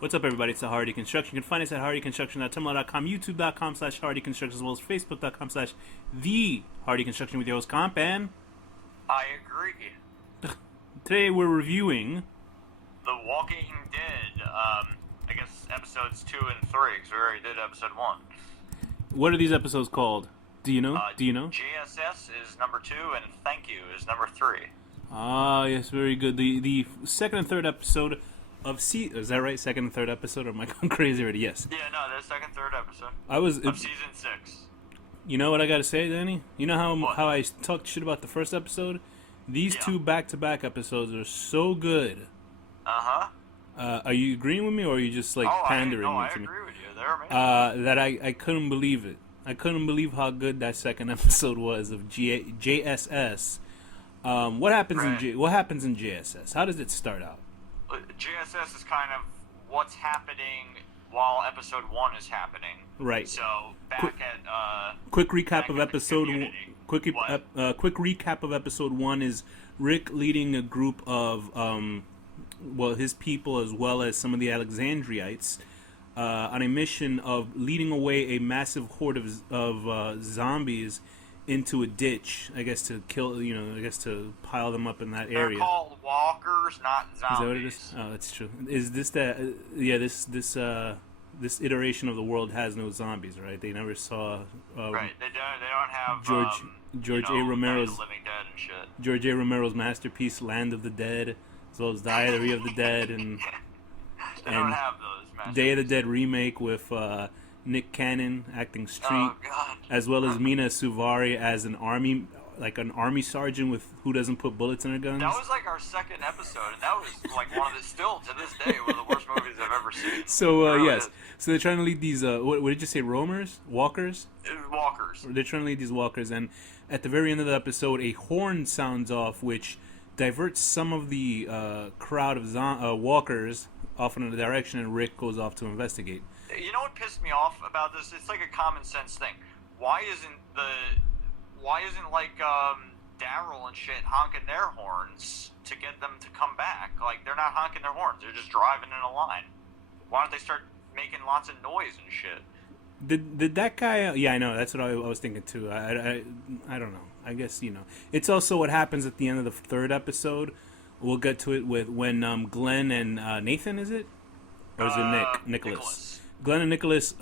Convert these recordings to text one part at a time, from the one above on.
What's up, everybody? It's the Hardy Construction. You can find us at hardyconstruction.tumblr.com, youtube.com/hardyconstruction, as well as facebook.com/the Hardy Construction with your host Comp. And I agree. today we're reviewing The Walking Dead. I guess episodes 2 and 3, because we already did episode 1. what are these episodes called? Do you know? JSS is number 2, and Thank You is number 3. Ah, yes, very good. The second and third episode of is that right? Second and third episode, or am I going crazy already? Yes. Yeah, no, the second, third episode. Of season 6. You know what I gotta say, Danny? You know how I talked shit about the first episode? These two back-to-back episodes are so good. Uh-huh. Are you agreeing with me, or are you just pandering to me? I agree with you. They're amazing. That I couldn't believe it. I couldn't believe how good that second episode was of JSS. What happens in JSS? How does it start out? JSS is kind of what's happening while episode 1 is happening. Right. So quick recap of episode. Quick recap of episode 1 is Rick leading a group of his people as well as some of the Alexandrites on a mission of leading away a massive horde of zombies into a ditch, I guess to kill, to pile them up in that area. They're called walkers, not zombies. Is that what it is? Oh, that's true. Is this this iteration of the world has no zombies, right? They never saw. Right. They don't have George A. Romero's Living Dead and shit. George A. Romero's masterpiece, Land of the Dead, as well as Diary of the Dead, and they don't have those. Day of the Dead remake with Nick Cannon acting Street, as well as Mina Suvari as an army sergeant with who doesn't put bullets in her guns. That was like our second episode, and that was like still to this day one of the worst movies I've ever seen. So yes, so they're trying to lead these what did you say, walkers? Walkers. They're trying to lead these walkers, and at the very end of the episode, a horn sounds off, which diverts some of the crowd of walkers off in a direction, and Rick goes off to investigate. You know what pissed me off about this? It's like a common sense thing. Why isn't Daryl and shit honking their horns to get them to come back? Like, they're not honking their horns. They're just driving in a line. Why don't they start making lots of noise and shit? Did that guy... yeah, I know. That's what I was thinking, too. I don't know. I guess, It's also what happens at the end of the third episode. We'll get to it with when Glen and Nathan, is it? Or is it Nicholas? Glen and Nicholas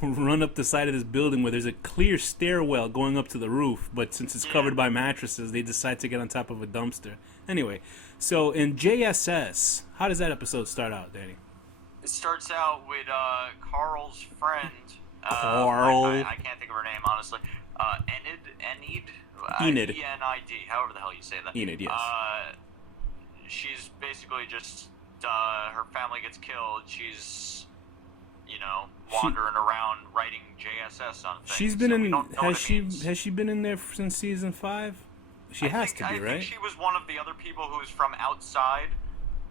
run up the side of this building where there's a clear stairwell going up to the roof, but since it's covered by mattresses, they decide to get on top of a dumpster. Anyway, so in JSS, how does that episode start out, Danny? It starts out with Carl's friend. Carl. I can't think of her name, honestly. Enid. Enid. E-N-I-D, however the hell you say that. Enid, yes. She's basically just, her family gets killed. She's, wandering around writing JSS on things. She's been in, has she been in there since season 5? She has to be, right? I think she was one of the other people who was from outside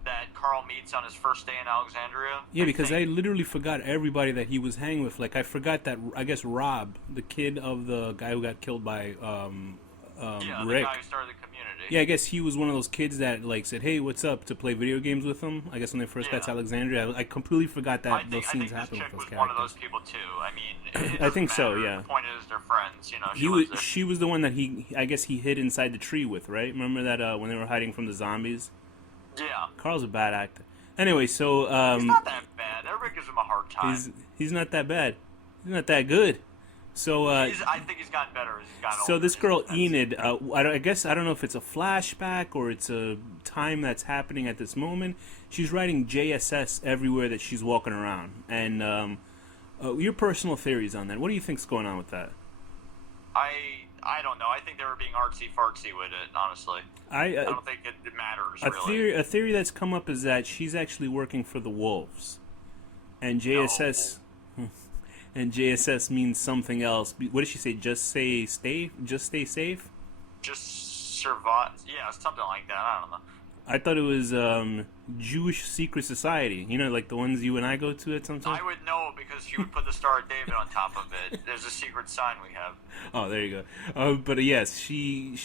that Carl meets on his first day in Alexandria. Yeah, because I literally forgot everybody that he was hanging with. Like, I forgot that, I guess, Rob, the kid of the guy who got killed by the Rick. guy who started the community. Yeah, I guess he was one of those kids that said, "Hey, what's up?" to play video games with him. I guess when they first got to Alexandria, I completely forgot that those scenes happened with those characters. One of those people too. I mean, I think so. Yeah. The point is, they're friends. She was the one that I guess he hid inside the tree with, right? Remember that when they were hiding from the zombies? Yeah. Carl's a bad actor. Anyway, so he's not that bad. Everybody gives him a hard time. He's not that bad. He's not that good. So I think he's gotten better as he's gotten older. So this girl Enid, I guess I don't know if it's a flashback or it's a time that's happening at this moment. She's writing JSS everywhere that she's walking around. And your personal theories on that? What do you think's going on with that? I don't know. I think they were being artsy fartsy with it. Honestly, I don't think it matters. A theory that's come up is that she's actually working for the Wolves, and JSS. No. And JSS means something else. What did she say? Just stay safe? Just survive. Yeah, something like that. I don't know. I thought it was Jewish secret society. You know, like the ones you and I go to at some time. I would know because she would put the Star of David on top of it. There's a secret sign we have. Oh, there you go. But yes, she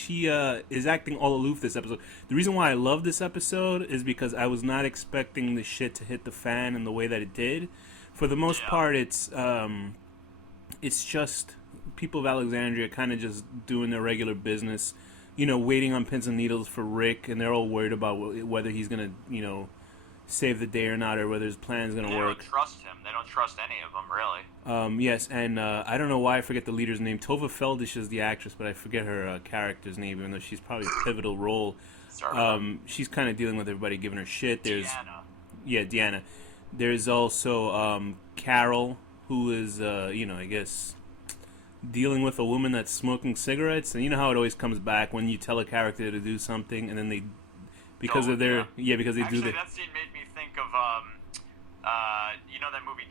is acting all aloof this episode. The reason why I love this episode is because I was not expecting the shit to hit the fan in the way that it did. For the most part, it's just people of Alexandria kind of just doing their regular business. You know, waiting on pins and needles for Rick, and they're all worried about whether he's gonna, you know, save the day or not, or whether his plan's gonna work. They don't trust him. They don't trust any of them, really. Yes, and I don't know why I forget the leader's name. Tova Feldish is the actress, but I forget her character's name, even though she's probably a pivotal role. She's kind of dealing with everybody giving her shit. There's Deanna. Yeah, Deanna. There's also Carol, who is, you know, I guess, dealing with a woman that's smoking cigarettes. And you know how it always comes back when you tell a character to do something, and then they, because of their, because they Actually, do that scene made me think of, you know that movie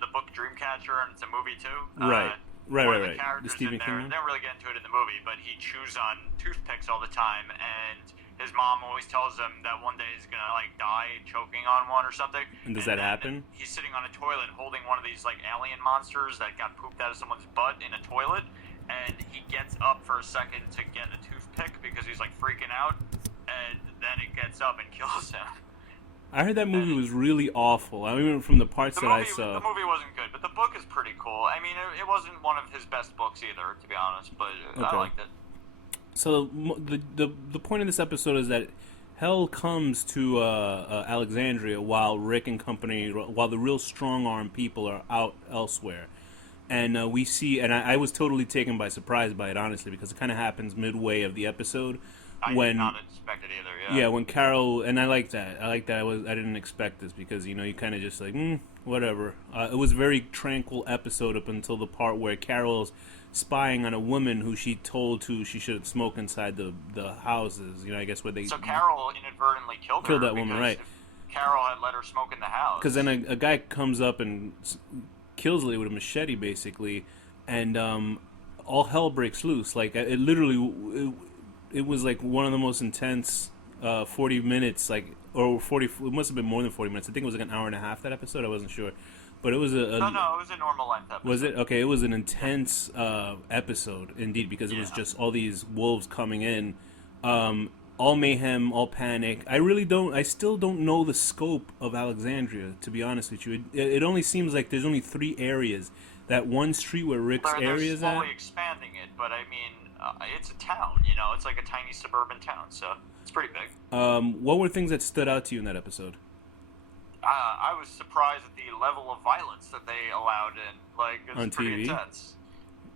the book Dreamcatcher, and it's a movie too? Right. One of the The characters Stephen in there, King one? they don't really get into it in the movie, but he chews on toothpicks all the time, and his mom always tells him that one day he's gonna like die choking on one or something. And does that happen? He's sitting on a toilet holding one of these like alien monsters that got pooped out of someone's butt in a toilet, and he gets up for a second to get a toothpick because he's like freaking out, and then it gets up and kills him. I heard that movie was really awful. I mean, from the parts that I saw. The movie wasn't good, but the book is pretty cool. I mean, it wasn't one of his best books either, to be honest, but I liked it. So the point of this episode is that hell comes to Alexandria while Rick and company, while the real strong-arm people are out elsewhere. And we see, and I was totally taken by surprise by it, honestly, because it kind of happens midway of the episode. I did not expect it either. Yeah, when Carol, and I like that. I didn't expect this because you kind of just like whatever. It was a very tranquil episode up until the part where Carol's spying on a woman who she told she shouldn't smoke inside the houses. I guess where they. So Carol inadvertently killed that woman, right? Carol had let her smoke in the house. Because then a guy comes up and kills Lee with a machete, basically, and all hell breaks loose. Like it literally. It was like one of the most intense 40 minutes, like, or 40, it must have been more than 40 minutes. I think it was like an hour and a half, that episode. I wasn't sure. But it was No, it was a normal length episode. Was it? Okay, it was an intense episode, indeed, because it was just all these wolves coming in. All mayhem, all panic. I still don't know the scope of Alexandria, to be honest with you. It only seems like there's only 3 areas. That one street where Rick's area is at. They're slowly expanding it, but I mean, it's a town, it's like a tiny suburban town, so it's pretty big. What were things that stood out to you in that episode? I was surprised at the level of violence that they allowed in. Like, it's on pretty TV? intense.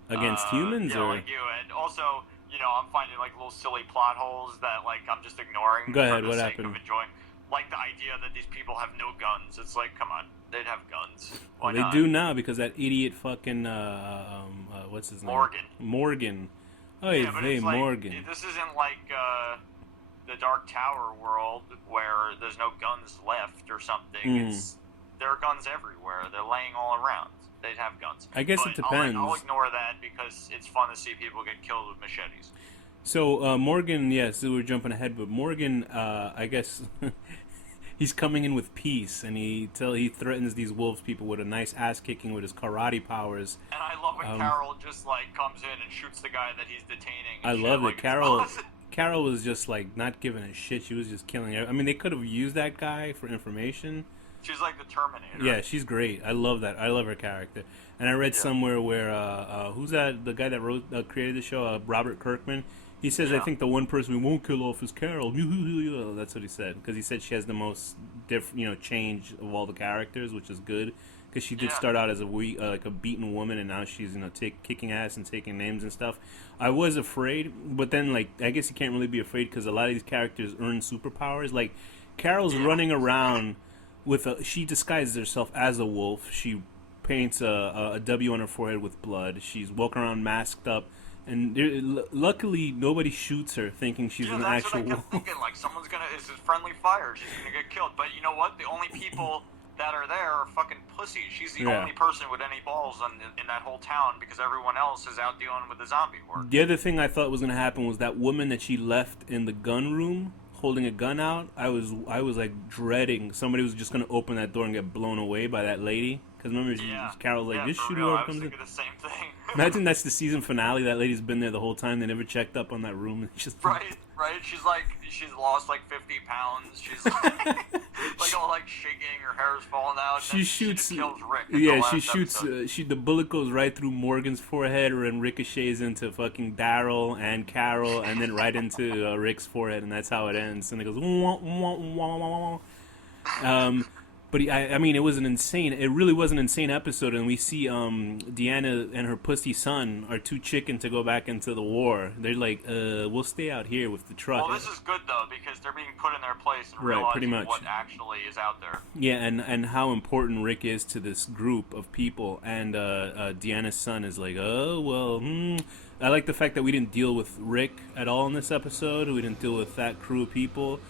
Against humans, yeah, or? like you, and also, I'm finding like little silly plot holes that like I'm just ignoring. Go ahead, for the what sake happened? Of enjoying. Like the idea that these people have no guns. It's like, come on, they'd have guns. Why They not? do now because that idiot fucking what's his name? Morgan. Oh, yeah, but it's like, Morgan. This isn't like the Dark Tower world where there's no guns left or something. There are guns everywhere. They're laying all around. They'd have guns. I guess it depends. I'll ignore that because it's fun to see people get killed with machetes. So Morgan, yes, we're jumping ahead, but Morgan, I guess he's coming in with peace, and he threatens these wolves people with a nice ass kicking with his karate powers. And I love when Carol just like comes in and shoots the guy that he's detaining. I love it. Like, Carol was just like not giving a shit. She was just killing it. I mean, they could have used that guy for information. She's like the Terminator. Yeah, she's great. I love that. I love her character. And I read somewhere where who's that? The guy that created the show, Robert Kirkman. He says, I think the one person we won't kill off is Carol. That's what he said. Because he said she has the most change of all the characters, which is good. Because she did start out as a beaten woman, and now she's kicking ass and taking names and stuff. I was afraid, but then I guess you can't really be afraid because a lot of these characters earn superpowers. Like Carol's running around with she disguises herself as a wolf. She paints a W on her forehead with blood. She's walking around masked up. And luckily, nobody shoots her, thinking she's an actual wolf. That's what I kept thinking. Like, it's a friendly fire. She's gonna get killed. But you know what? The only people that are there are fucking pussies. She's the only person with any balls in that whole town because everyone else is out dealing with the zombie horde. The other thing I thought was gonna happen was that woman that she left in the gun room holding a gun out, I was like dreading somebody was just gonna open that door and get blown away by that lady. Because remember, Carol's like, just shoot whoever comes in. The same thing. Imagine that's the season finale. That lady's been there the whole time. They never checked up on that room. It's just right. She's lost like 50 pounds. She's like all like shaking. Her hair is falling out. She shoots. She kills Rick. Yeah, she shoots. The bullet goes right through Morgan's forehead, and ricochets into fucking Daryl and Carol, and then right into Rick's forehead, and that's how it ends. And it goes. Wah, wah, wah, wah, wah. But I mean, it was an insane. It really was an insane episode, and we see Deanna and her pussy son are too chicken to go back into the war. They're like, we'll stay out here with the truck. Well, this is good though because they're being put in their place and right, realizing pretty much. What actually is out there. Yeah, and how important Rick is to this group of people. And Deanna's son is like, oh well. I like the fact that we didn't deal with Rick at all in this episode. We didn't deal with that crew of people.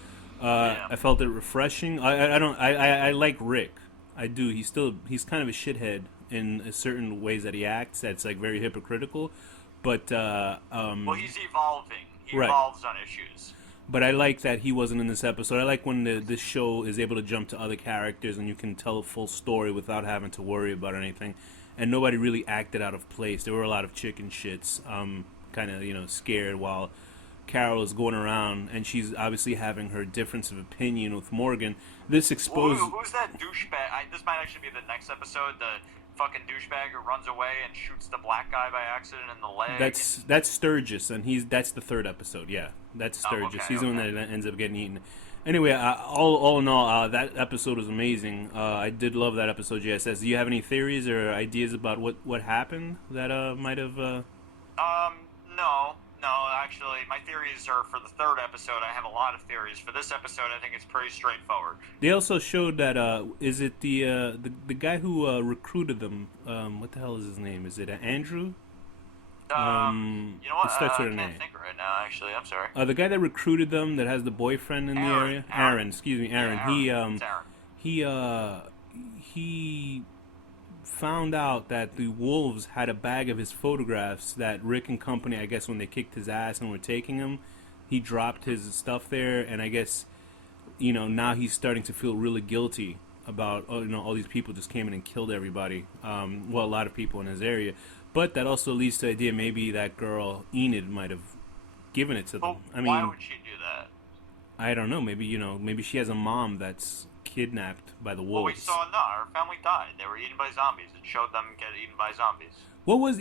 I felt it refreshing. I like Rick. I do. He's kind of a shithead in certain ways that he acts. That's like very hypocritical. But well, he's evolving. He right. evolves on issues. But I like that he wasn't in this episode. I like when this show is able to jump to other characters and you can tell a full story without having to worry about anything. And nobody really acted out of place. There were a lot of chicken shits, kind of scared while Carol is going around, and she's obviously having her difference of opinion with Morgan. This exposed... Who's that douchebag? This might actually be the next episode. The fucking douchebag who runs away and shoots the black guy by accident in the leg. That's Sturgis, and that's the third episode. Yeah, that's Sturgis. He's the one that ends up getting eaten. Anyway, all in all, that episode was amazing. I did love that episode, JSS. Do you have any theories or ideas about what happened that might have... No, actually, my theories are for the third episode. I have a lot of theories. For this episode, I think it's pretty straightforward. They also showed that, is it the guy who recruited them, what the hell is his name? Is it Andrew? You know what? It starts with I an can't A. think right now, actually. I'm sorry. The guy that recruited them, that has the boyfriend in the area? Aaron. Excuse me, Aaron. Yeah, Aaron. He found out that the wolves had a bag of his photographs that Rick and company, I guess when they kicked his ass and were taking him, he dropped his stuff there, and I guess, now he's starting to feel really guilty about, all these people just came in and killed everybody. A lot of people in his area. But that also leads to the idea maybe that girl, Enid, might have given it to them. Why would she do that? I don't know. Maybe she has a mom that's kidnapped by the wolves. Well, we saw her family died. They were eaten by zombies. It showed them get eaten by zombies.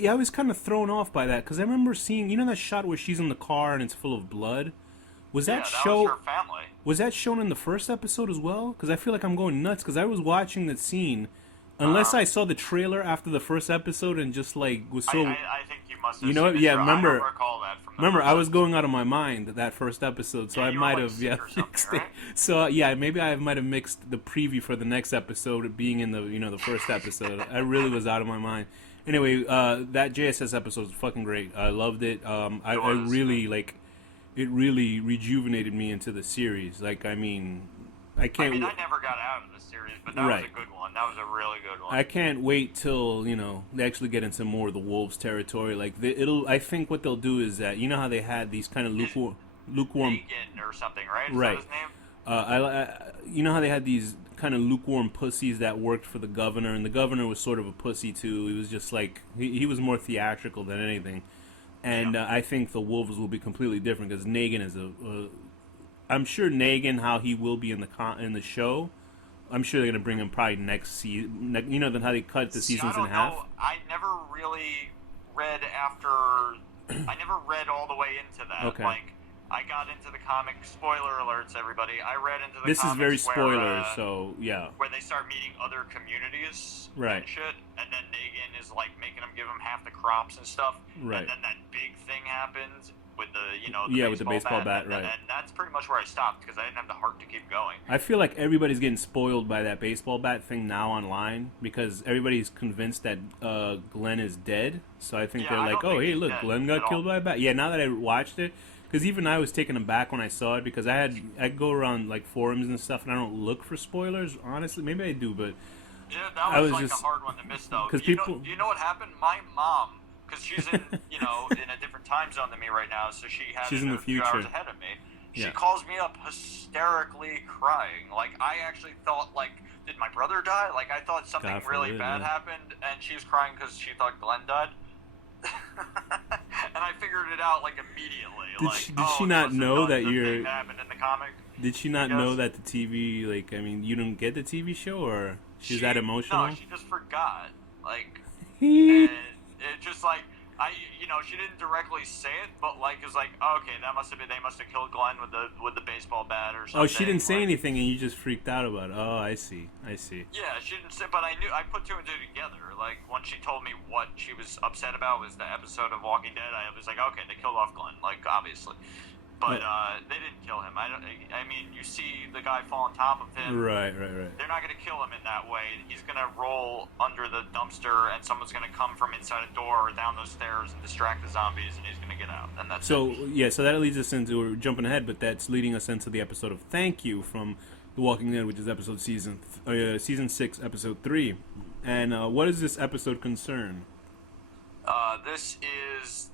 I was kind of thrown off by that because I remember seeing, that shot where she's in the car and it's full of blood. Was that was her family. Was that shown in the first episode as well? Because I feel like I'm going nuts because I was watching that scene. Unless I saw the trailer after the first episode and just like was so. I think you must have. You know what? Yeah, remember. I don't recall that from. Remember, I was going out of my mind that first episode, so I might have mixed it. So maybe I might have mixed the preview for the next episode being in the the first episode. I really was out of my mind. Anyway, that JSS episode was fucking great. I loved it. I really it really rejuvenated me into the series. I can't. I never got out of the series, but that was a good one. That was a really good one. I can't wait till they actually get into more of the wolves territory. I think what they'll do is that how they had these kind of lukewarm. Negan or something, right? Is right. that his name? How they had these kind of lukewarm pussies that worked for the governor, and the governor was sort of a pussy too. He was just like he was more theatrical than anything, and I think the wolves will be completely different because Negan is I'm sure Negan, how he will be in the show. I'm sure they're gonna bring him probably next season. Then how they cut the seasons in half. I never really read I never read all the way into that. Okay. I got into the comic. Spoiler alerts, everybody. I read into the. This comics is very spoiler, where, so yeah. Where they start meeting other communities right. and shit, and then Negan is making them give him half the crops and stuff. Right. And then that big thing happens with with the baseball bat, right? And that's pretty much where I stopped because I didn't have the heart to keep going. I feel like everybody's getting spoiled by that baseball bat thing now online because everybody's convinced that Glen is dead. So I think they're like, oh, hey, look, Glen got killed by a bat. Yeah, now that I watched it, because even I was taken aback when I saw it because I go around forums and stuff and I don't look for spoilers. Honestly, maybe I do, but yeah, that was just a hard one to miss though. Do you know what happened? My mom. Because she's in, in a different time zone than me right now, so she's in the future. 2 hours ahead of me. She calls me up hysterically crying. Like, I actually thought, like, did my brother die? Like, I thought something really bad happened, and she was crying because she thought Glenn died. And I figured it out, like, immediately. Did she not know that thing that happened in the comic? Did she not know that the TV, like, I mean, you didn't get the TV show, or she was that emotional? No, she just forgot. Like, and it just, like, she didn't directly say it, but, like, it was like, oh, okay, they must have killed Glenn with the baseball bat or something. Oh, she didn't say anything, and you just freaked out about it. Oh, I see. Yeah, she didn't say, but I put two and two together. Like, when she told me what she was upset about was the episode of Walking Dead, I was like, okay, they killed off Glenn, like, obviously. But they didn't kill him. I mean, you see the guy fall on top of him. Right. They're not going to kill him in that way. He's going to roll under the dumpster, and someone's going to come from inside a door or down those stairs and distract the zombies, and he's going to get out. And that's it. So that leads us into, we're jumping ahead, but that's leading us into the episode of Thank You from The Walking Dead, which is season 6, episode 3. And what does this episode concern? This is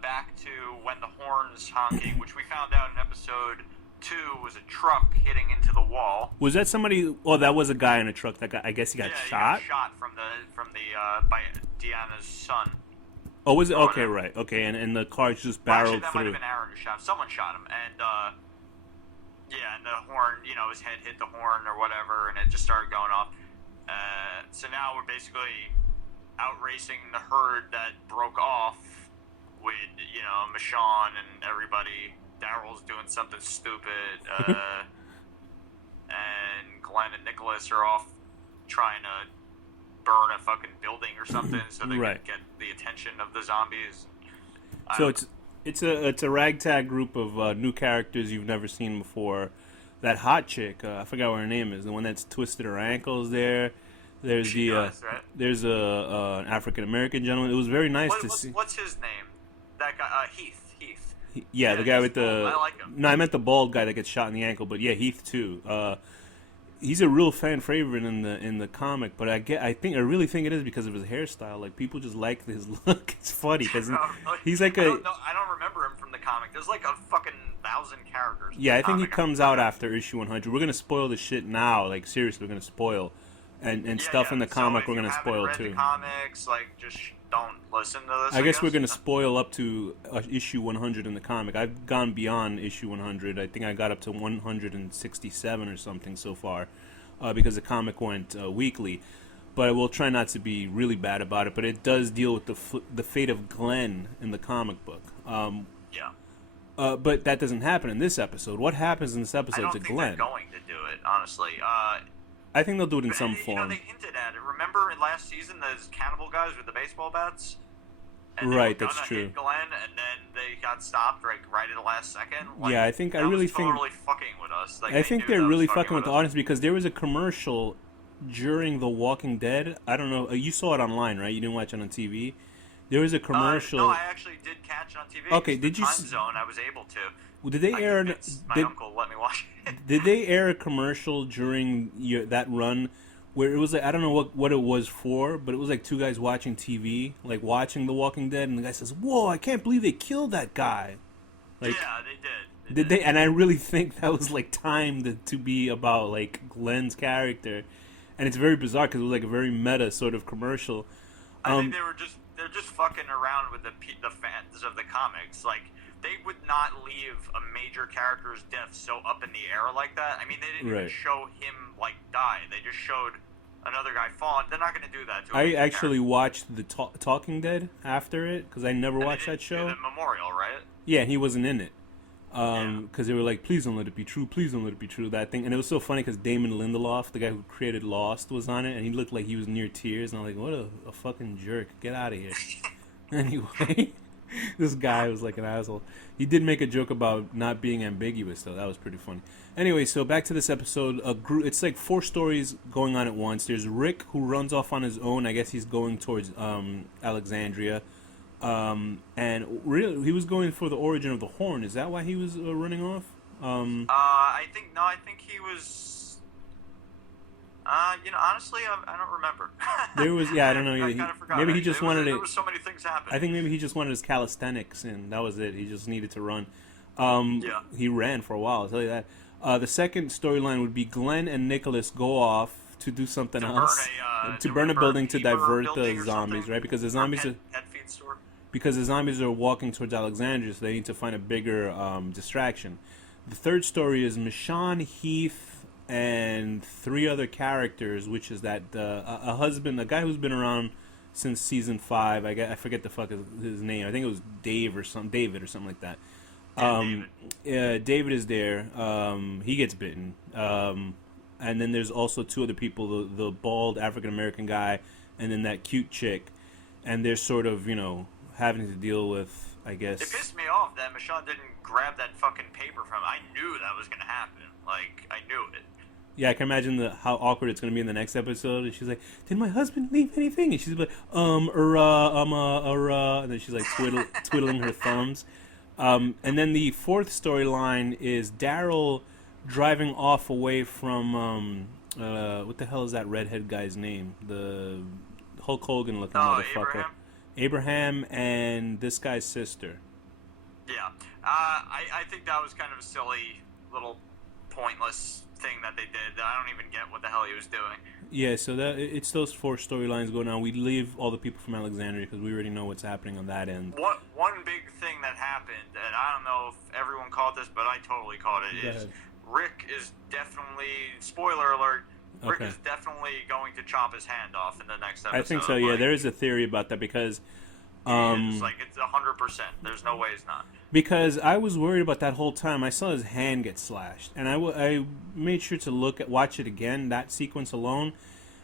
back to when the horn's honking, which we found out in episode 2 was a truck hitting into the wall. Was that somebody? Oh, that was a guy in a truck. That guy, I guess he got shot. He got shot from by Deanna's son. Oh, was it? Okay, right. Okay, and the car just barreled that through. Might have been Aaron who shot him. Someone shot him, and and the horn, his head hit the horn or whatever, and it just started going off. So now we're basically out racing the herd that broke off with, Michonne and everybody. Daryl's doing something stupid, and Glenn and Nicholas are off trying to burn a fucking building or something so they can get the attention of the zombies. So it's a ragtag group of new characters you've never seen before. That hot chick, I forgot what her name is, the one that's twisted her ankles there. There's there's an African American gentleman. It was very nice to see. What's his name? That guy, Heath. Yeah, the guy with the. I like him. No, I meant the bald guy that gets shot in the ankle. But yeah, Heath too. He's a real fan favorite in the comic. But I really think it is because of his hairstyle. Like, people just like his look. It's funny because he's like I don't remember him from the comic. There's like a fucking 1,000 characters. Yeah, I think he comes out after issue 100. We're gonna spoil the shit now. Like, seriously, we're gonna spoil. And stuff in the comic we're gonna spoil read too. The comics, like, just don't listen to this. I guess we're gonna spoil up to issue 100 in the comic. I've gone beyond issue 100. I think I got up to 167 or something so far, because the comic went weekly. But we'll try not to be really bad about it. But it does deal with the fate of Glen in the comic book. But that doesn't happen in this episode. What happens in this episode to Glen? I don't think they're going to do it, honestly. I think they'll do it in some form. They hinted at it. Remember in last season, those cannibal guys with the baseball bats? And right, that's true. Hit Glenn, and then they got stopped right at the last second. Like, yeah, I really think totally fucking with us. Like, I think they're really fucking with the audience because there was a commercial during The Walking Dead. I don't know. You saw it online, right? You didn't watch it on TV. There was a commercial. No, I actually did catch it on TV. Okay, did you? Time zone, I was able to. Well, did they air? My uncle let me watch it. Did they air a commercial during that run? Where it was like, I don't know what it was for, but it was like two guys watching TV, like watching The Walking Dead, and the guy says, "Whoa, I can't believe they killed that guy." Like, yeah, they did. Did they? And I really think that was like timed to be about like Glenn's character, and it's very bizarre because it was like a very meta sort of commercial. I think they're just fucking around with the fans of the comics. Like, they would not leave a major character's death so up in the air like that. I mean, they didn't even show him, like, die. They just showed another guy fall. They're not going to do that to I actually watched the Talking Dead after it, because I never watched that show. The Memorial, right? Yeah, he wasn't in it. Because they were like, please don't let it be true, please don't let it be true, that thing. And it was so funny because Damon Lindelof, the guy who created Lost, was on it, and he looked like he was near tears. And I'm like, what a fucking jerk. Get out of here. Anyway... This guy was like an asshole. He did make a joke about not being ambiguous, though. That was pretty funny. Anyway, so back to this episode. It's like 4 stories going on at once. There's Rick, who runs off on his own. I guess he's going towards Alexandria. And really, he was going for the origin of the horn. Is that why he was running off? I think he was... honestly, I don't remember. There was, I don't know. I kind of forgot. Maybe he just wanted it. There were so many things happening. I think maybe he just wanted his calisthenics, and that was it. He just needed to run. Yeah. He ran for a while, I'll tell you that. The second storyline would be Glenn and Nicholas go off to do something else. To burn a building to divert the zombies, right? Because the zombies are... Pet feed store. Because the zombies are walking towards Alexandria, so they need to find a bigger distraction. The third story is Michonne, Heath, and 3 other characters, which is that a husband, a guy who's been around since season 5. I forget the fuck his name. I think it was David or something like that. David is there. He gets bitten. And then there's also 2 other people, the bald African American guy, and then that cute chick, and they're sort of, having to deal with, I guess. It pissed me off that Michonne didn't grab that fucking paper from him. I knew that was gonna happen. Like, I knew it. Yeah, I can imagine how awkward it's gonna be in the next episode. And she's like, "Did my husband leave anything?" And she's like, and then she's like twiddling her thumbs. And then the 4th storyline is Daryl driving off away from what the hell is that redhead guy's name? The Hulk Hogan looking motherfucker. Abraham and this guy's sister. Yeah. I think that was kind of a silly little pointless thing that they did. I don't even get what the hell he was doing. Yeah, so it's those 4 storylines going on. We leave all the people from Alexandria because we already know what's happening on that end. One big thing that happened, and I don't know if everyone caught this, but I totally caught it, is Rick is definitely, spoiler alert, Rick is definitely going to chop his hand off in the next episode. I think so, yeah. There is a theory about that because... it's 100%. There's no way it's not. Because I was worried about that whole time. I saw his hand get slashed. And I made sure to watch it again, that sequence alone.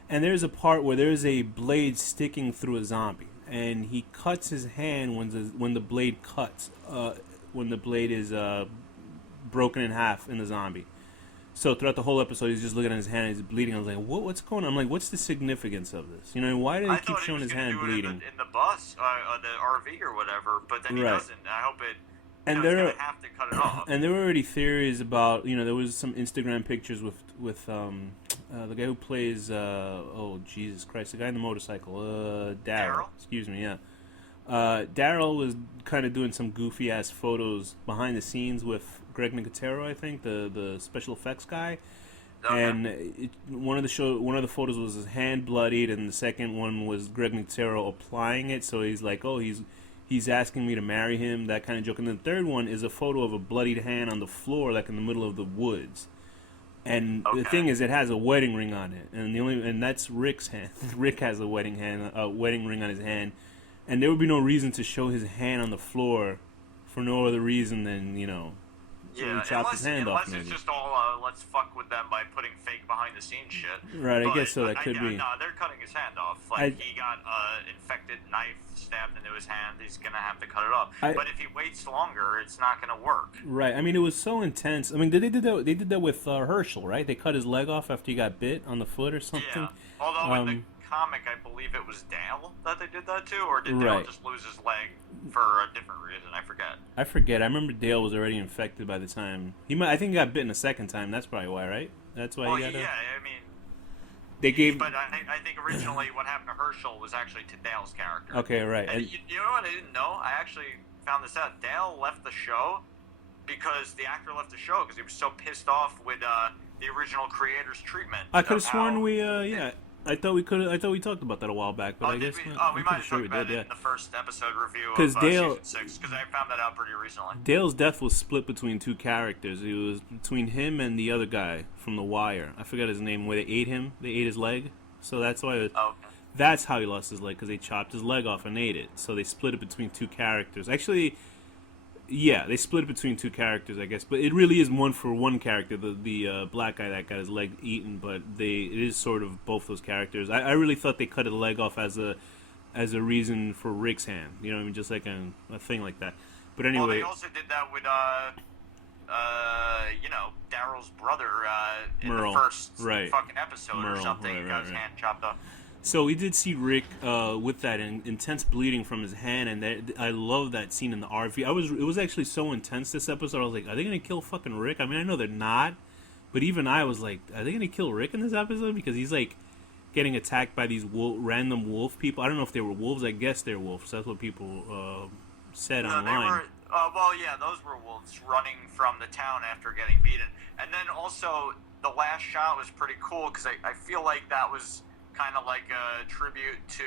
And there's a part where there's a blade sticking through a zombie. And he cuts his hand when the blade cuts. When the blade is broken in half in the zombie. So throughout the whole episode, he's just looking at his hand, and he's bleeding. I was like, what's going on? I'm like, what's the significance of this? Why do they keep showing his hand bleeding? In the bus, the RV or whatever, but then he doesn't. I hope it... And he's going to have to cut it off. And there were already theories about, there was some Instagram pictures with the guy who plays, Jesus Christ, the guy in the motorcycle, Daryl. Excuse me, yeah. Daryl was kind of doing some goofy-ass photos behind the scenes with Greg Nicotero, I think, the special effects guy. Okay. And one of the photos was his hand bloodied, and the second one was Greg Nicotero applying it. So he's like, he's asking me to marry him, that kind of joke. And the third one is a photo of a bloodied hand on the floor, like in the middle of the woods. And the thing is, it has a wedding ring on it, and that's Rick's hand. Rick has a wedding ring on his hand, and there would be no reason to show his hand on the floor for no other reason than Yeah, he chopped his hand off. Unless it's just all let's fuck with them by putting fake behind the scenes shit. Right, I guess so. That could be. No, they're cutting his hand off. He got infected knife stabbed into his hand. He's gonna have to cut it off. But if he waits longer, it's not gonna work. Right. I mean, it was so intense. I mean, they did that. They did that with Herschel, right? They cut his leg off after he got bit on the foot or something. Yeah. Although in the comic, I believe it was Dale that they did that to, or did Dale just lose his leg for a different reason? I forget. I remember Dale was already infected by the time I think he got bitten a second time. That's probably why, right? That's why he got. Yeah, I mean, they gave. But I think originally what happened to Herschel was actually to Dale's character. Okay, right. And you know what I didn't know? I actually found this out. Dale left the show because the actor left the show because he was so pissed off with the original creator's treatment. I could have sworn I thought we talked about that a while back, but I guess we might have talked about it in the first episode review of season 6, because I found that out pretty recently. Dale's death was split between 2 characters. It was between him and the other guy from The Wire. I forgot his name. Where they ate him, they ate his leg. So that's why. That's how he lost his leg, because they chopped his leg off and ate it. So they split it between 2 characters. Actually. Yeah, they split it between 2 characters, I guess, but it really is one for one character, the black guy that got his leg eaten. But it is sort of both those characters. I really thought they cut a leg off as a reason for Rick's hand, just like a thing like that. But anyway, they also did that with Daryl's brother in Merle, the first fucking episode or something. He got his hand chopped off. So we did see Rick with that intense bleeding from his hand, and I love that scene in the RV. It was actually so intense this episode. I was like, are they gonna kill fucking Rick? I mean, I know they're not, but even I was like, are they gonna kill Rick in this episode? Because he's like getting attacked by these random wolf people. I don't know if they were wolves. I guess they're wolves. That's what people said online. Well, yeah, those were wolves running from the town after getting beaten. And then also, the last shot was pretty cool because I feel like that was kind of like a tribute to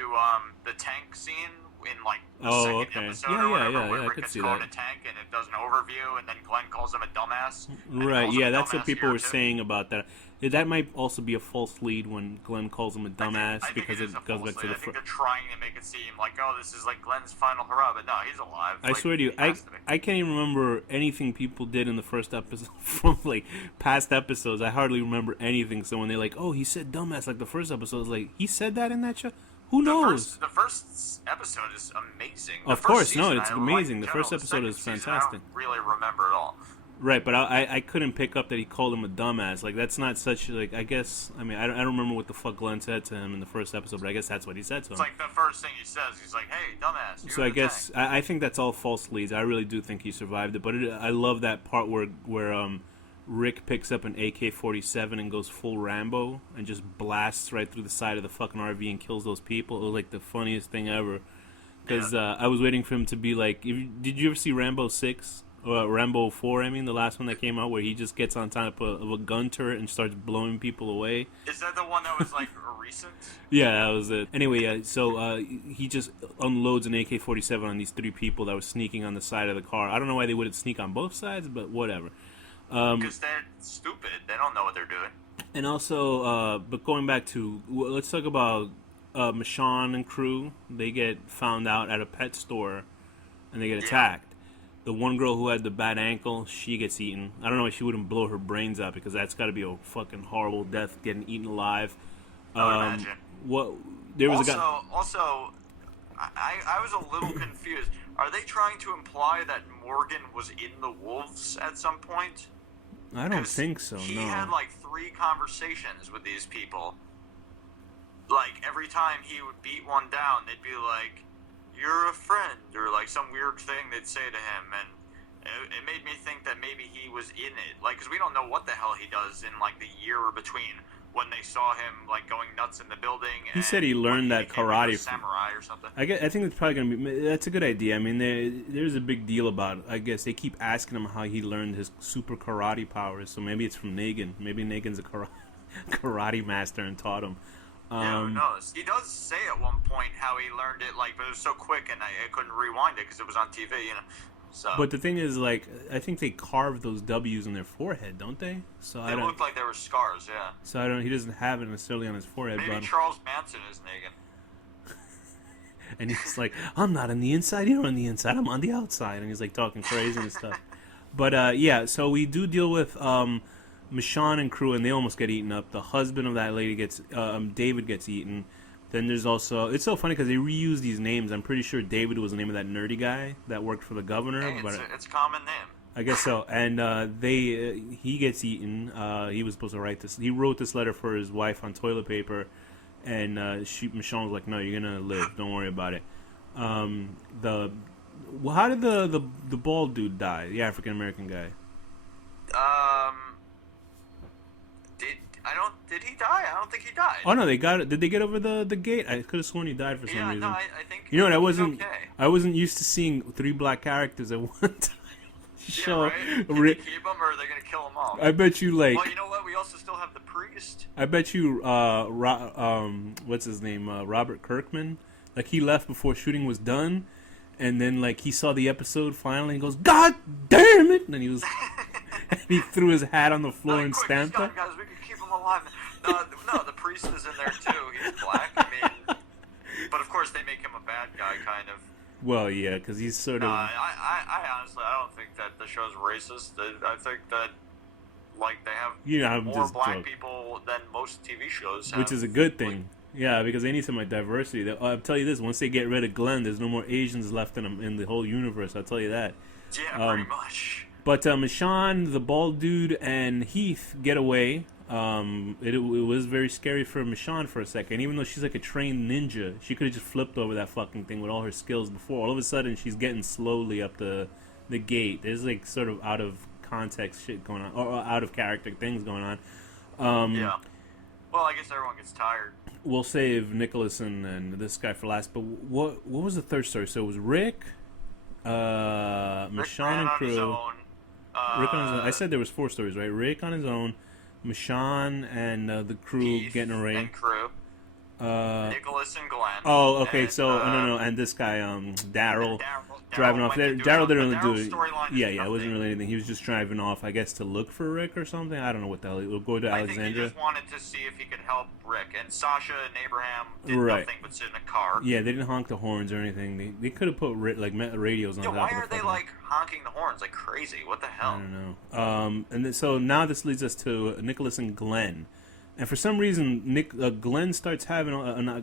the tank scene in like the second episode or whatever, where Rick gets caught in a tank and it does an overview, and then Glenn calls him a dumbass. Right, yeah, that's what people were saying about that. That might also be a false lead when Glenn calls him a dumbass because it goes back to the. I think they're trying to make it seem like, oh, this is like Glenn's final hurrah, but no, he's alive. I swear to you, I can't even remember anything people did in the first episode from like past episodes. I hardly remember anything. So when they're like, oh, he said dumbass, like the first episode, I was like, he said that in that show? Who knows? The first episode is amazing. Of course, no, it's amazing. The first episode is fantastic. I don't really remember it all. Right, but I couldn't pick up that he called him a dumbass. Like, that's not such, like, I guess, I mean, I don't remember what the fuck Glenn said to him in the first episode, but I guess that's what he said to him. It's like the first thing he says. He's like, hey, dumbass. So I guess, I think that's all false leads. I really do think he survived it, but I love that part where Rick picks up an AK-47 and goes full Rambo and just blasts right through the side of the fucking RV and kills those people. It was like the funniest thing ever. Because I was waiting for him to be like, did you ever see Rambo 6? Or Rambo 4, I mean, the last one that came out, where he just gets on top of a gun turret and starts blowing people away. Is that the one that was, like, recent? Yeah, that was it. Anyway, so he just unloads an AK-47 on these 3 people that were sneaking on the side of the car. I don't know why they wouldn't sneak on both sides, but whatever. Because they're stupid. They don't know what they're doing. And also, but going back to, let's talk about Michonne and crew. They get found out at a pet store, and they get attacked. The one girl who had the bad ankle, she gets eaten. I don't know if she wouldn't blow her brains out, because that's got to be a fucking horrible death, getting eaten alive. I would imagine. What? There was also, a guy. Also, I was a little confused. Are they trying to imply that Morgan was in the wolves at some point? I don't think so. He no. had like 3 conversations with these people. Like every time he would beat one down, they'd be like, "You're a friend," or like some weird thing they'd say to him, and it made me think that maybe he was in it. Like, because we don't know what the hell he does in like the year between when they saw him like going nuts in the building. He said he learned that karate from samurai or something. I think it's probably gonna be. That's a good idea. I mean, there's a big deal about it. I guess they keep asking him how he learned his super karate powers. So maybe it's from Negan. Maybe Negan's a karate master and taught him. Yeah, who knows? He does say at one point how he learned it, like, but it was so quick and I couldn't rewind it because it was on TV, you know. So. But the thing is, like, I think they carved those W's in their forehead, don't they? So they looked like they were scars, yeah. So he doesn't have it necessarily on his forehead. Maybe Charles Manson is Negan. And he's like, I'm not on the inside, you're on the inside, I'm on the outside. And he's like talking crazy and stuff. But yeah, so we do deal with Michonne and crew, and they almost get eaten up. The husband of that lady gets, David gets eaten. Then there's also, it's so funny because they reuse these names. I'm pretty sure David was the name of that nerdy guy that worked for the governor. Hey, but it's a common name. I guess so. And he gets eaten. He was supposed to write this. He wrote this letter for his wife on toilet paper, and Michonne was like, "No, you're gonna live. Don't worry about it." How did the bald dude die? The African American guy. Did he die? I don't think he died. Oh no, they got it. Did they get over the gate? I could have sworn he died for some reason. Yeah, no, I think. You know what? Okay. I wasn't used to seeing 3 black characters at one time. Yeah, right? Can they keep them, or are they gonna kill them all? I bet you like. Well, you know what? We also still have the priest. I bet you, what's his name? Robert Kirkman. Like, he left before shooting was done, and then like he saw the episode finally and goes, "God damn it!" And then he was, and he threw his hat on the floor and stamped it. Guys, we can keep him alive. No, the priest is in there too. He's black. I mean, but of course they make him a bad guy, kind of. Well, yeah, because he's sort of. I honestly, I don't think that the show's racist. I think that, like, they have more black people than most TV shows have. Which is a good thing. Yeah, because they need some diversity. I'll tell you this: once they get rid of Glenn, there's no more Asians left in the whole universe. I'll tell you that. Yeah, pretty much. But Michonne, the bald dude, and Heath get away. It was very scary for Michonne for a second. Even though she's like a trained ninja, she could have just flipped over that fucking thing with all her skills before. All of a sudden, she's getting slowly up the gate. There's like sort of out of context shit going on, or out of character things going on. Yeah. Well, I guess everyone gets tired. We'll save Nicholas and this guy for last. But what was the third story? So it was Rick, Michonne and crew. Rick on his own. I said there was 4 stories, right? Rick on his own, Michonne and the crew Keith getting a raid. and crew. Nicholas and Glen. Oh, okay. And, So no, and this guy, Daryl, driving off there. Daryl didn't really do it. Yeah, it wasn't really anything. He was just driving off, I guess, to look for Rick or something. I don't know what the hell. We'll go to Alexandria. I think he just wanted to see if he could help Rick. And Sasha and Abraham did nothing but sit in a car. Yeah, they didn't honk the horns or anything. They could have put radios on. Yeah, why are they like honking the horns like crazy? What the hell? I don't know. And then, so now this leads us to Nicholas and Glen. And for some reason, Glenn starts having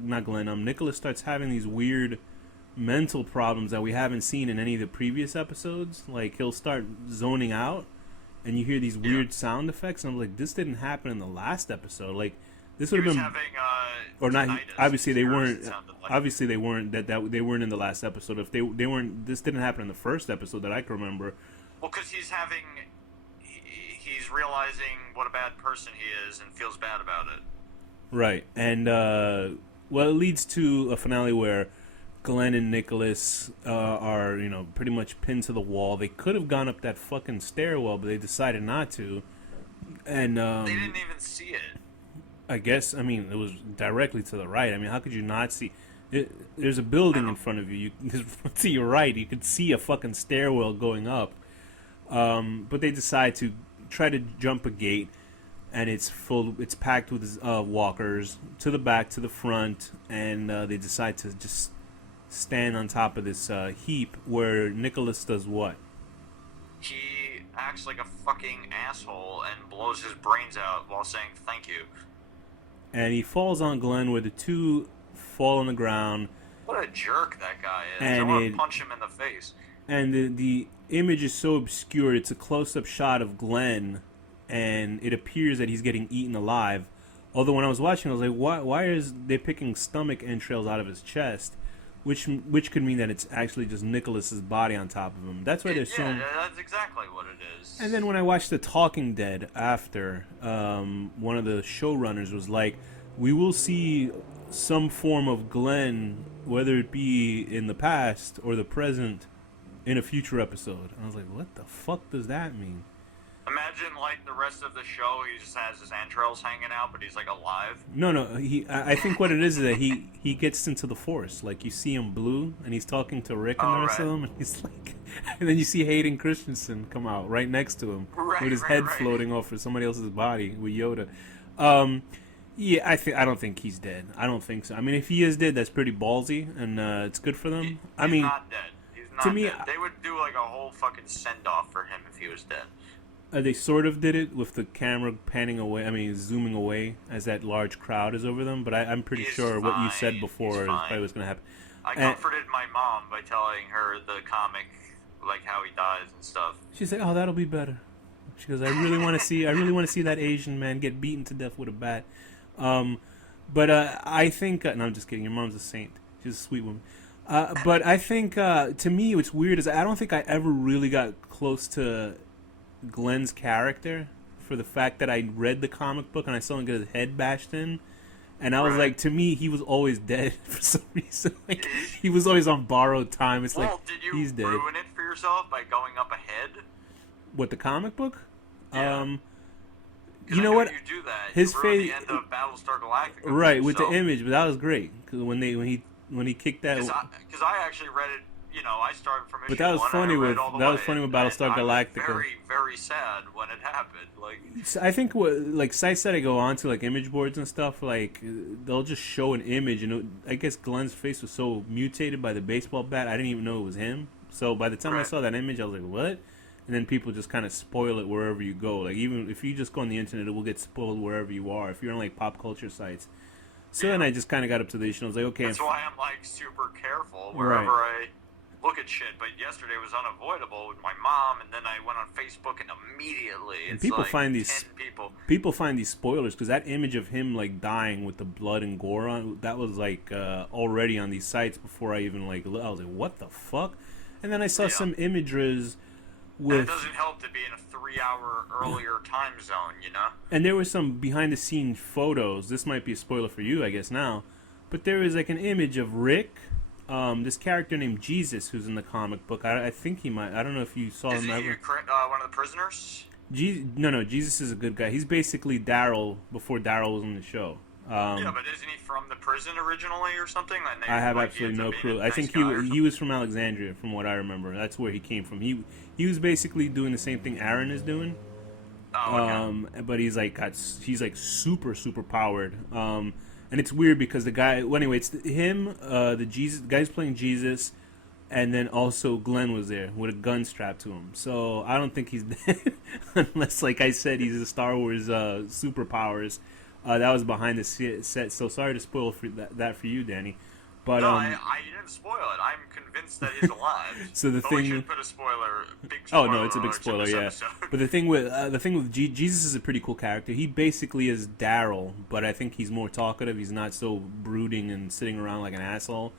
Nicholas starts having these weird mental problems that we haven't seen in any of the previous episodes. Like he'll start zoning out, and you hear these weird sound effects. And I'm like, this didn't happen in the last episode. Like this would have been, or not. Obviously, they weren't. Obviously, they weren't. They weren't in the last episode. If they weren't, this didn't happen in the first episode that I can remember. Well, because he's realizing what a bad person he is and feels bad about it. Right. And, well, it leads to a finale where Glenn and Nicholas are, pretty much pinned to the wall. They could have gone up that fucking stairwell, but they decided not to. And, they didn't even see it. I guess, it was directly to the right. How could you not see it? There's a building in front of you. To your right, you could see a fucking stairwell going up. But they decide to try to jump a gate, and it's packed with walkers to the back, to the front, and they decide to just stand on top of this heap where Nicholas does what? He acts like a fucking asshole and blows his brains out while saying thank you. And he falls on Glenn where the two fall on the ground. What a jerk that guy is. And I want to punch him in the face. And the image is so obscured, it's a close-up shot of Glenn, and it appears that he's getting eaten alive. Although when I was watching, I was like, why is they picking stomach entrails out of his chest? Which could mean that it's actually just Nicholas's body on top of him. That's why they're so... Yeah, that's exactly what it is. And then when I watched The Talking Dead after, one of the showrunners was like, we will see some form of Glenn, whether it be in the past or the present, in a future episode. And I was like, what the fuck does that mean? Imagine, like, the rest of the show, he just has his entrails hanging out, but he's, like, alive. No, I think what it is that he gets into the Force. Like, you see him blue, and he's talking to Rick and the rest of them, and he's like... And then you see Hayden Christensen come out right next to him, with his head floating off of somebody else's body, with Yoda. Yeah, I don't think he's dead. I don't think so. If he is dead, that's pretty ballsy, and it's good for them. He's not dead. He's not to me, dead. They would do, like, a whole fucking send-off for him if he was dead. They sort of did it with the camera panning away, zooming away as that large crowd is over them, but I'm pretty sure what you said before is probably what's going to happen. I comforted my mom by telling her the comic, like how he dies and stuff. She's like, oh, that'll be better. She goes, I really want to see that Asian man get beaten to death with a bat. But I think, no, I'm just kidding, your mom's a saint. She's a sweet woman. But I think, to me, what's weird is I don't think I ever really got close to Glenn's character for the fact that I read the comic book and I saw him get his head bashed in, and I was like, to me, he was always dead for some reason. Like, he was always on borrowed time. It's like, did you he's dead. ruin it for yourself by going up ahead? What, the comic book? Yeah. You know what? You do that. His face, the end of Battlestar Galactica. Right, with the image, but that was great because when he kicked that. Because I actually read it. I started from issue 1. But that was funny with Battlestar Galactica. I was very, very sad when it happened. Like, I think sites that I go on to, like image boards and stuff, like they'll just show an image, and I guess Glenn's face was so mutated by the baseball bat, I didn't even know it was him. So by the time I saw that image, I was like, what? And then people just kind of spoil it wherever you go. Like, even if you just go on the internet, it will get spoiled wherever you are. If you're on like pop culture sites. So then I just kind of got up to the issue. I was like, okay. That's why I'm like super careful wherever I look at shit. But yesterday was unavoidable with my mom, and then I went on Facebook, and immediately it's people like find these 10 people. People find these spoilers because that image of him like dying with the blood and gore on, that was like already on these sites before I even I was like, what the fuck? And then I saw some images. And it doesn't help to be in a 3-hour earlier time zone, And there were some behind-the-scenes photos. This might be a spoiler for you, I guess, now. But there was like an image of Rick this character named Jesus who's in the comic book. I think he might. I don't know if you saw Is him he ever. one of the prisoners? No, Jesus is a good guy. He's basically Daryl before Daryl was on the show. Yeah, but isn't he from the prison originally or something? And I have absolutely no clue. I think he was from Alexandria, from what I remember. That's where he came from. He was basically doing the same thing Aaron is doing. Oh, okay. But he's like super powered. And it's weird because the guy. Well, anyway, it's him. The guy's playing Jesus, and then also Glen was there with a gun strapped to him. So I don't think he's dead, unless, like I said, he's a Star Wars superpowers. That was behind the set. So sorry to spoil that for you, Danny. But no, I didn't spoil it. I'm convinced that he's alive. So the but thing. We should put a big spoiler. Oh no, it's a big spoiler, yeah. But the thing with Jesus is a pretty cool character. He basically is Daryl, but I think he's more talkative. He's not so brooding and sitting around like an asshole.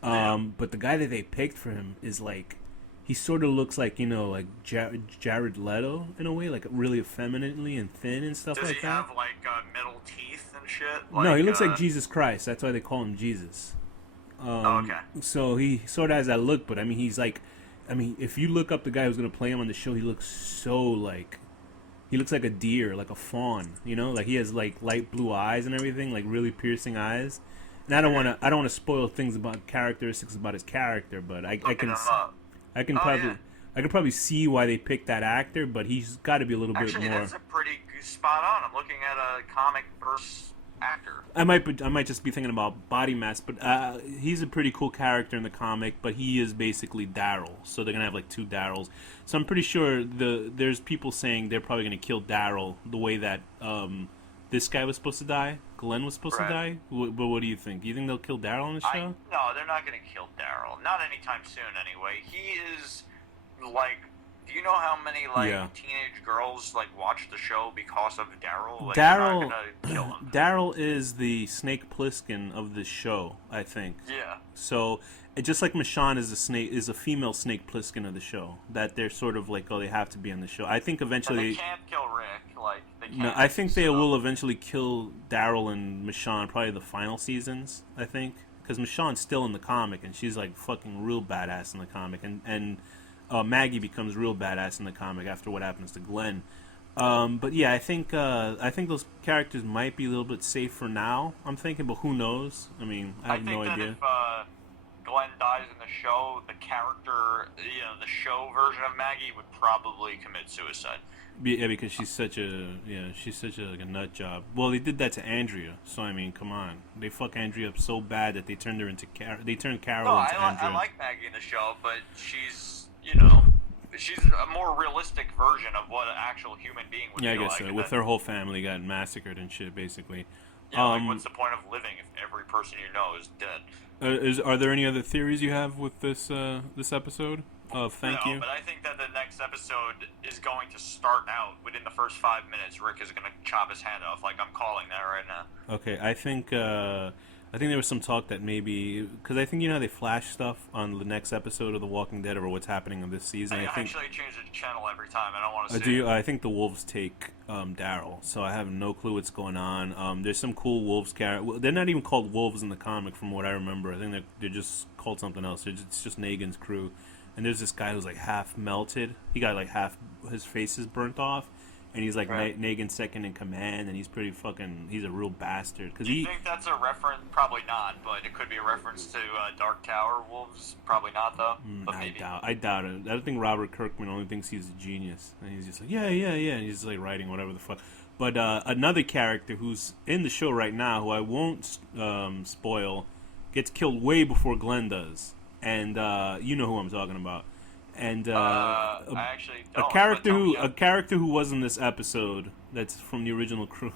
But the guy that they picked for him is like, he sort of looks like, like Jared Leto in a way, like really effeminately and thin and stuff like that. Does he have like metal teeth and shit? No, he looks like Jesus Christ. That's why they call him Jesus. Okay. So he sort of has that look, but I mean, he's like, if you look up the guy who's gonna play him on the show, he looks like a deer, like a fawn, like he has like light blue eyes and everything, like really piercing eyes. And I don't want to spoil things about characteristics about his character, but I can probably see why they picked that actor, but he's got to be a little bit more. That's a pretty spot on. I'm looking at a comic verse actor. I might just be thinking about body mass, but he's a pretty cool character in the comic. But he is basically Daryl, so they're gonna have like two Daryls. So I'm pretty sure there's people saying they're probably gonna kill Daryl the way that this guy was supposed to die. Glenn was supposed to die. But what do you think? Do you think they'll kill Daryl on the show? No, they're not gonna kill Daryl. Not anytime soon, anyway. He is like. Do you know how many teenage girls watch the show because of Daryl? Daryl is the Snake Plissken of the show, I think. Yeah. So just like Michonne is a female Snake Plissken of the show, that they're sort of like, they have to be on the show. I think eventually and they can't kill Rick. They can't. No, I think they will eventually kill Daryl and Michonne, probably the final seasons. I think because Michonne's still in the comic and she's like fucking real badass in the comic, and Maggie becomes real badass in the comic after what happens to Glenn. But yeah, I think those characters might be a little bit safe for now. I'm thinking, but who knows? I mean, I have no idea. If Glenn dies in the show, the character, the show version of Maggie would probably commit suicide. Yeah, because she's such a nut job. Well, they did that to Andrea, so I mean, come on, they fuck Andrea up so bad that they turned her into Carol into Andrea. I like Maggie in the show, but she's she's a more realistic version of what an actual human being would be like. Yeah, I guess so. With her whole family got massacred and shit, basically. Yeah, what's the point of living if every person you know is dead? Are there any other theories you have with this episode of Thank You? No, but I think that the next episode is going to start out within the first 5 minutes. Rick is going to chop his hand off. I'm calling that right now. Okay, I think there was some talk that maybe, because I think how they flash stuff on the next episode of The Walking Dead or what's happening in this season. I think actually change the channel every time. I don't want to see it. I think the wolves take Daryl, so I have no clue what's going on. There's some cool wolves character. They're not even called wolves in the comic, from what I remember. I think they're just called something else. It's just Negan's crew. And there's this guy who's half melted. He got half his face is burnt off. And he's Negan's second in command, and he's he's a real bastard. Do you think that's a reference? Probably not, but it could be a reference to Dark Tower wolves. Probably not, though. But maybe. I doubt it. I think Robert Kirkman only thinks he's a genius. And he's just yeah, and he's just writing whatever the fuck. But another character who's in the show right now, who I won't spoil, gets killed way before Glenn does. And you know who I'm talking about. And I actually don't, a character who was in this episode that's from the original crew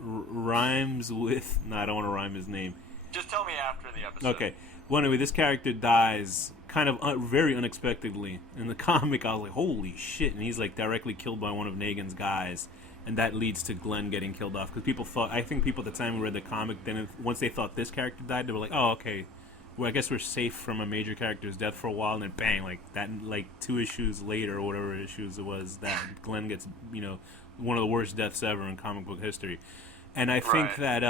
rhymes with I don't want to rhyme his name. Just tell me after the episode. Okay. Well, anyway, this character dies kind of very unexpectedly in the comic. I was like, holy shit! And he's directly killed by one of Negan's guys, and that leads to Glenn getting killed off because I think people at the time who read the comic, then once they thought this character died, they were like, oh, okay. Well, I guess we're safe from a major character's death for a while, and then bang, 2 issues later, or whatever issues it was, that Glenn gets, one of the worst deaths ever in comic book history. And I think that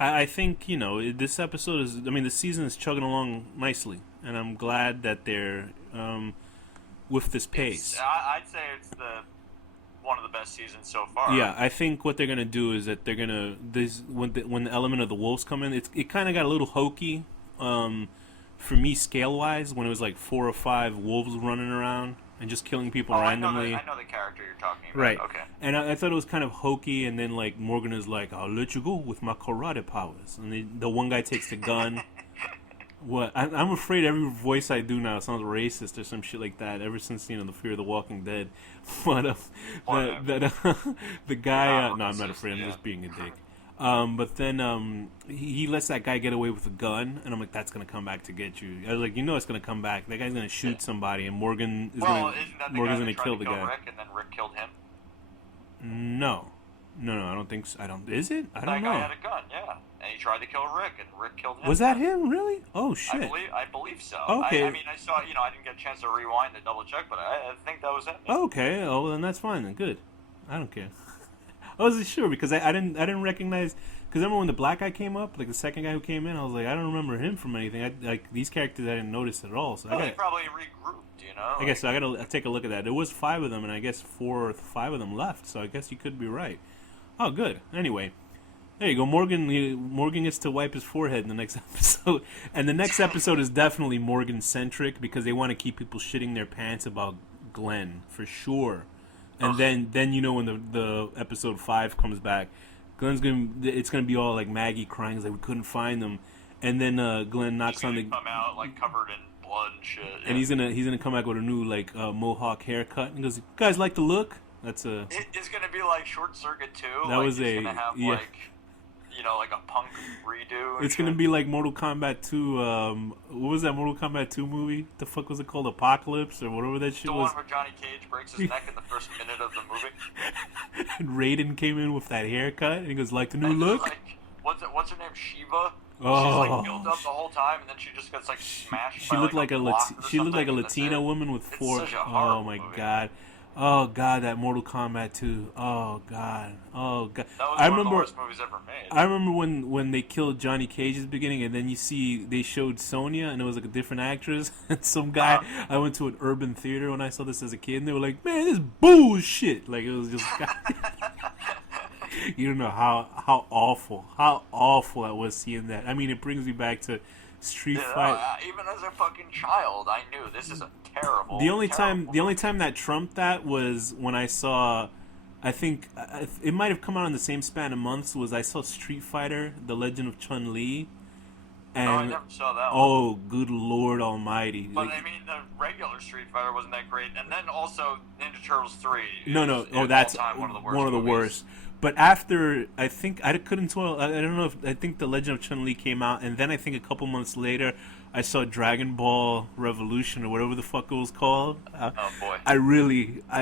I think this episode is. I mean, the season is chugging along nicely, and I'm glad that they're with this pace. I'd say it's the one of the best seasons so far. Yeah, I think what they're gonna do is that they're gonna when the element of the wolves come in, it kind of got a little hokey. For me, scale wise, when it was like 4 or 5 wolves running around and just killing people randomly. I know the character you're talking about. Right. Okay. And I thought it was kind of hokey, and then like Morgan is like, "I'll let you go with my karate powers," and the one guy takes the gun. What? I'm afraid every voice I do now sounds racist or some shit like that. Ever since the Fear of the Walking Dead, but the guy. No, I'm not afraid. I'm just being a dick. But then he lets that guy get away with a gun, and I'm like, that's gonna come back to get you. I was like, it's gonna come back. That guy's gonna shoot somebody, and Morgan's gonna kill the guy. Rick, and then Rick killed him. No, I don't think so. Is it? I don't know. That guy had a gun, yeah, and he tried to kill Rick, and Rick killed him. Was that him? Really? Oh shit! I believe so. Okay. I mean, I saw. I didn't get a chance to rewind and double check, but I think that was it. Okay. Oh, well, then that's fine. Then good. I don't care. I wasn't sure because I didn't recognize, because remember when the black guy came up, like the second guy who came in, I was like, I don't remember him from anything. Like these characters I didn't notice at all. So they probably regrouped, I guess so. I gotta take a look at that. There was 5 of them, and I guess 4 or 5 of them left. So I guess you could be right. Oh, good. Anyway, there you go. Morgan gets to wipe his forehead in the next episode, and the next episode is definitely Morgan centric because they want to keep people shitting their pants about Glen for sure. And then when the episode 5 comes back, it's gonna be all like Maggie crying like we couldn't find them, and then Glen knocks on the come out like covered in blood and shit. Yeah. And he's gonna come back with a new like mohawk haircut and goes, "You guys like the look?" That's a. It's gonna be like Short Circuit 2. That like, was he's gonna have like a punk redo. It's gonna be like Mortal Kombat 2. What was that Mortal Kombat 2 movie? The fuck was it called? Apocalypse or whatever that shit was. The one where Johnny Cage breaks his neck in the first minute of the movie. And Raiden came in with that haircut and he goes, "Like the new look." Like, what's her name? Shiva. Oh. She's like built up the whole time, and then she just gets like smashed. She looked like a Latina woman with 4. Oh my movie. God. Oh God, that Mortal Kombat 2. Oh God. Oh God. That was one of the worst movies ever made. I remember when they killed Johnny Cage at the beginning, and then they showed Sonya, and it was like a different actress. And some guy, I went to an urban theater when I saw this as a kid, and they were like, "Man, this bullshit!" Like it was just. You don't know how awful that was seeing that. I mean, it brings me back to Street Fighter. Even as a fucking child, I knew this is a terrible. The only time that trumped that was when I saw, I think it might have come out in the same span of months. Was I saw Street Fighter: The Legend of Chun-Li. And, I never saw that one. Oh, good Lord Almighty! But I mean, the regular Street Fighter wasn't that great, and then also Ninja Turtles 3. That's one of the worst. But after, I think, I couldn't tell, I don't know if, I think The Legend of Chun-Li came out, and then I think a couple months later, I saw Dragon Ball Revolution, or whatever the fuck it was called. Oh boy.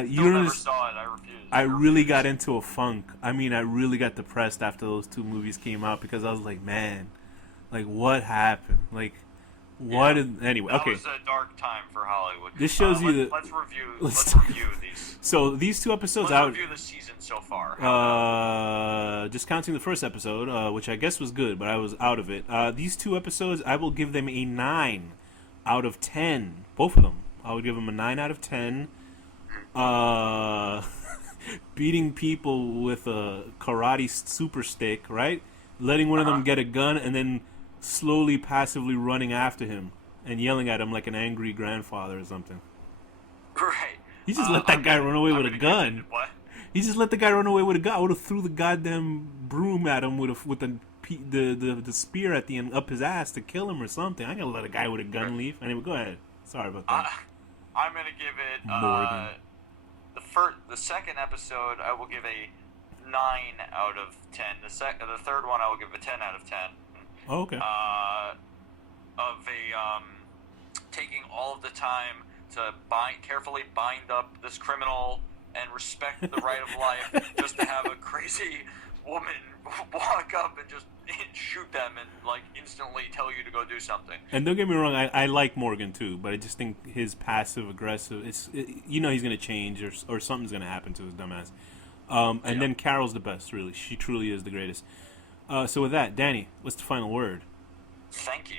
You never saw it, I refused. I really got into a funk. I mean, I really got depressed after those 2 movies came out, because I was like, man, like, what happened? Like, what? Yeah. Anyway, that okay. was a dark time for Hollywood. This shows you Let's review these. So these 2 episodes Let's review the season so far. Just counting the first episode, which I guess was good, but I was out of it. These 2 episodes, I will give them a 9 out of 10. Both of them. I would give them a 9 out of 10. Beating people with a karate super stick, right? Letting one of them get a gun and then slowly, passively running after him and yelling at him like an angry grandfather or something. Right. He just let that guy run away with a gun. What? He just let the guy run away with a gun. I would have threw the goddamn broom at him with the spear at the end up his ass to kill him or something. I ain't gonna let a guy with a gun leave. Anyway, go ahead. Sorry about that. I'm gonna give it the second episode. I will give a 9 out of 10. The third one I will give a 10 out of 10. Oh, okay. Taking all of the time to carefully bind up this criminal and respect the right of life, just to have a crazy woman walk up and just shoot them and like instantly tell you to go do something. And don't get me wrong, I like Morgan too, but I just think his passive aggressive, he's gonna change or something's gonna happen to his dumbass. And then Carol's the best, really. She truly is the greatest. So with that, Danny, what's the final word? Thank you.